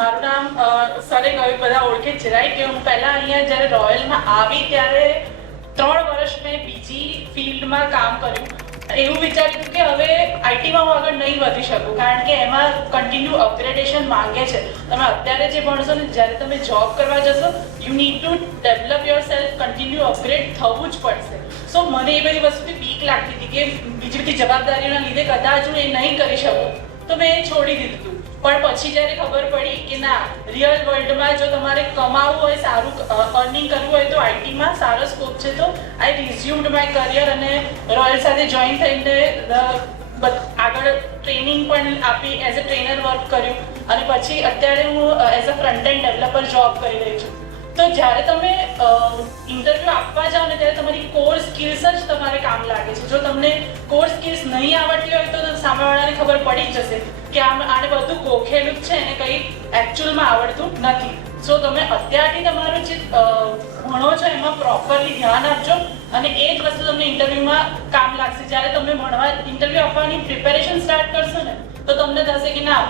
મારું નામ સરે કહ્યું બધા ઓળખે જ છે રાઈટ કે હું પહેલા અહીંયા જ્યારે રોયલમાં આવી ત્યારે 3 વર્ષ મેં બીજી ફિલ્ડમાં કામ કર્યું એવું વિચાર્યું કે હવે આઈટીમાં હું આગળ નહીં વધી શકું કારણ કે એમાં કન્ટિન્યુ અપગ્રેડેશન માંગે છે. તમે અત્યારે જે ભણશો ને જ્યારે તમે જોબ કરવા જશો you need to develop your self, continue upgrade થવું જ પડશે. સો મને એ બધી વસ્તુથી બીક લાગતી હતી કે બીજી બધી જવાબદારીઓના લીધે કદાચ હું એ નહીં કરી શકું તો મેં એ છોડી દીધું હતું. પણ પછી જ્યારે ખબર પડી કે ના રિયલ વર્લ્ડમાં જો તમારે કમાવવું હોય, સારું અર્નિંગ કરવું હોય તો આઈટીમાં સારો સ્કોપ છે. તો આઈ રિઝ્યુમ્ડ માય કરિયર અને રોયલ સાથે જોઈન થઈને આગળ ટ્રેનિંગ પણ આપી, એઝ અ ટ્રેનર વર્ક કર્યું અને પછી અત્યારે હું as a front end developer job કરી રહી છું. તો જ્યારે તમે ઇન્ટરવ્યૂ આપવા જાઓ ને ત્યારે તમારી કોર સ્કિલ્સ જ તમારે કામ લાગે છે. જો તમને કોર સ્કિલ્સ નહીં આવડતી હોય તો સામેવાળાને ખબર પડી જ જશે કે આને બધું ગોખેલું જ છે અને કંઈ એકચ્યુઅલમાં આવડતું નથી. સો તમે અત્યારથી તમારું જે ભણો છો એમાં પ્રોપરલી ધ્યાન આપજો અને એ જ વસ્તુ તમને ઇન્ટરવ્યૂમાં કામ લાગશે. જ્યારે તમે ભણવા ઇન્ટરવ્યૂ આપવાની પ્રિપેરેશન સ્ટાર્ટ કરશો ને તો તમને થશે કે ના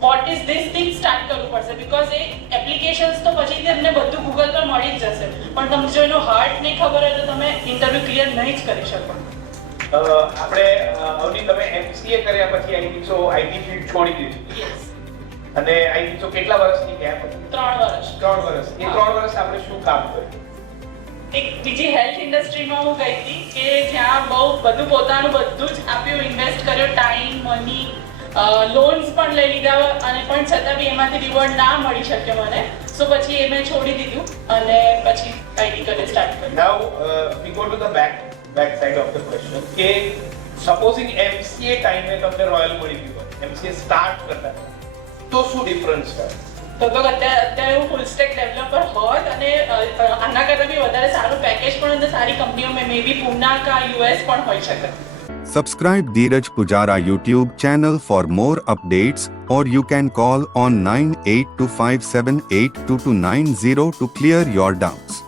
what is this thing start કરવું પડશે બીકોઝ એ એપ્લિકેશન્સ તો પછી તમને બધું ગૂગલ પર મળી જ જશે પણ તમને જો એનો હાર્ટ નહીં ખબર હોય તો તમે ઇન્ટરવ્યૂ ક્લિયર નહીં જ કરી શકો. આપણે અવની તમે એમસીએ કર્યા પછી I think so IT field છોડી દીધી. યસ. અને આઈ થિંક સો કેટલા વર્ષની ગેપ હતી? 3 વર્ષ. 3 વર્ષ. એ 3 વર્ષ આપણે શું કામ કર્યું? એક બીજી હેલ્થ ઇન્ડસ્ટ્રીમાં હું ગઈ હતી કે જ્યાં બહુ બધું પોતાનું બધું જ આપ્યું, ઇન્વેસ્ટ કર્યો, ટાઈમ, મની, લોન્સ પણ લઈ લીધા અને પણ છતાં બી એમાંથી રિવોર્ડ ના મળી શક્યો મને. સો પછી એ મેં છોડી દીધું અને પછી આઈટી કરિયર સ્ટાર્ટ કર્યું. Now we go to the back side of the question કે સપોઝિંગ એમસીએ ટાઈમે તમને રોયલ મળી ગયું હોય, એમસીએ સ્ટાર્ટ કરતા તો શું ડિફરન્સ થાય? લગભગ અત્યારે હું ફૂલ સ્ટેક ડેવલપર હોત અને આના કરતાં બી વધારે સારું પેકેજ પણ અને સારી કંપનીઓમાં મે બી પૂના કા યુએસ પણ હોઈ શકે. Subscribe Dheeraj Pujara YouTube channel for more updates, or you can call on 9825782290 to clear your doubts.